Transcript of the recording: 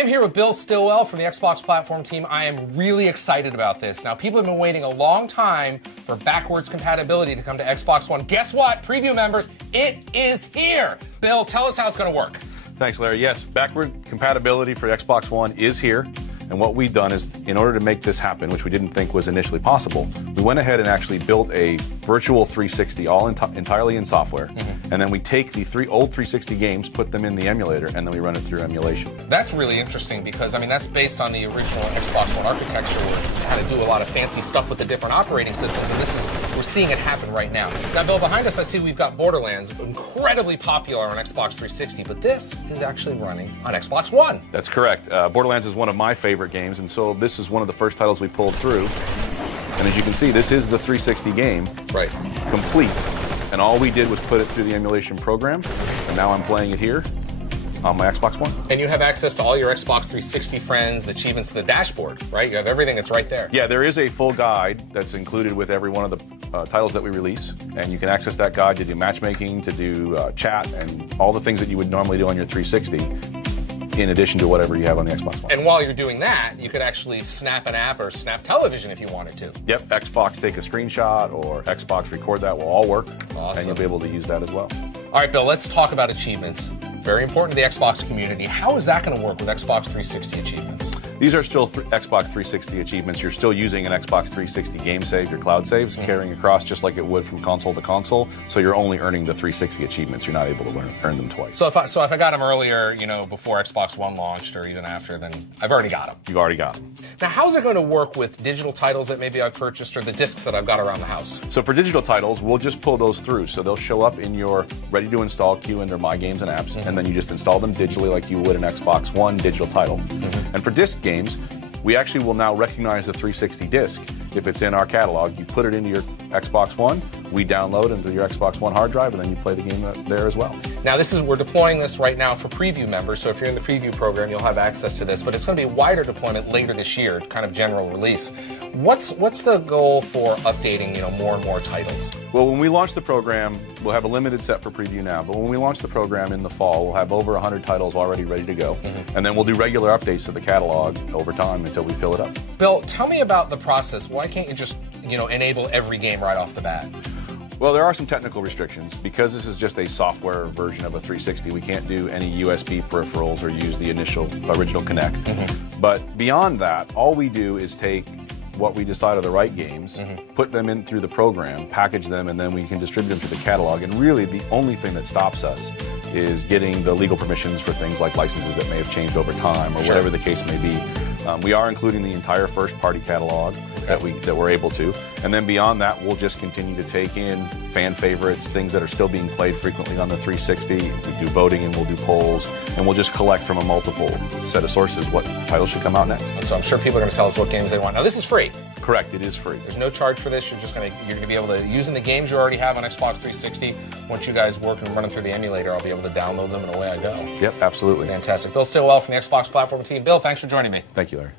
am here with Bill Stillwell from the Xbox platform team. I am really excited about this. Now, people have been waiting a long time for backwards compatibility to come to Xbox One. Guess what, preview members? It is here. Bill, tell us how it's going to work. Thanks, Larry. Yes, backward compatibility for Xbox One is here. And what we've done is, in order to make this happen, which we didn't think was initially possible, we went ahead and actually built a virtual 360 all entirely in software. And then we take the old 360 games, put them in the emulator, and then we run it through emulation. That's really interesting because, I mean, that's based on the original Xbox One architecture where you had to do a lot of fancy stuff with the different operating systems, and we're seeing it happen right now. Now, Bill, behind us I see we've got Borderlands, incredibly popular on Xbox 360, but this is actually running on Xbox One. That's correct. Borderlands is one of my favorite games, and so this is one of the first titles we pulled through. And as you can see, this is the 360 game, right, complete. And all we did was put it through the emulation program, and now I'm playing it here on my Xbox One. And you have access to all your Xbox 360 friends, the achievements, the dashboard, right? You have everything that's right there. Yeah, there is a full guide that's included with every one of the titles that we release, and you can access that guide to do matchmaking, to do chat, and all the things that you would normally do on your 360. In addition to whatever you have on the Xbox One. And while you're doing that, you could actually snap an app or snap television if you wanted to. Yep, Xbox take a screenshot or Xbox record that will all work. Awesome. And you'll be able to use that as well. All right, Bill, let's talk about achievements. Very important to the Xbox community. How is that going to work with Xbox 360 achievements? These are still Xbox 360 achievements. You're still using an Xbox 360 game save, your cloud saves, carrying across just like it would from console to console. So you're only earning the 360 achievements. You're not able to earn them twice. So if I got them earlier, you know, before Xbox One launched or even after, then I've already got them. You've already got them. Now, how's it going to work with digital titles that maybe I purchased or the discs that I've got around the house? So for digital titles, we'll just pull those through. So they'll show up in your ready-to-install queue under My Games and Apps, and then you just install them digitally like you would an Xbox One digital title. And for disc games, we actually will now recognize the 360 disc. If it's in our catalog, you put it into your Xbox One, we download into your Xbox One hard drive, and then you play the game there as well. Now, we're deploying this right now for preview members, so if you're in the preview program, you'll have access to this, but it's going to be a wider deployment later this year, kind of general release. What's the goal for updating, you know, more and more titles? Well, when we launch the program, we'll have a limited set for preview now, but when we launch the program in the fall, we'll have over 100 titles already ready to go, and then we'll do regular updates to the catalog over time until we fill it up. Bill, tell me about the process. Why can't you just, you know, enable every game right off the bat? Well, there are some technical restrictions. Because this is just a software version of a 360, we can't do any USB peripherals or use the original Kinect. But beyond that, all we do is take what we decide are the right games, put them in through the program, package them, and then we can distribute them to the catalog. And really, the only thing that stops us is getting the legal permissions for things like licenses that may have changed over time or whatever the case may be. We are including the entire first-party catalog that we're able to, and then beyond that, we'll just continue to take in fan favorites, things that are still being played frequently on the 360. We do voting and we'll do polls, and we'll just collect from a multiple set of sources what titles should come out next. And so I'm sure people are going to tell us what games they want. Now, this is free. Correct, it is free. There's no charge for this. You're going to be able to, using the games you already have on Xbox 360, once you guys work and run them through the emulator, I'll be able to download them and away I go. Yep, absolutely. Fantastic. Bill Stillwell from the Xbox platform team. Bill, thanks for joining me. Thank you, Larry.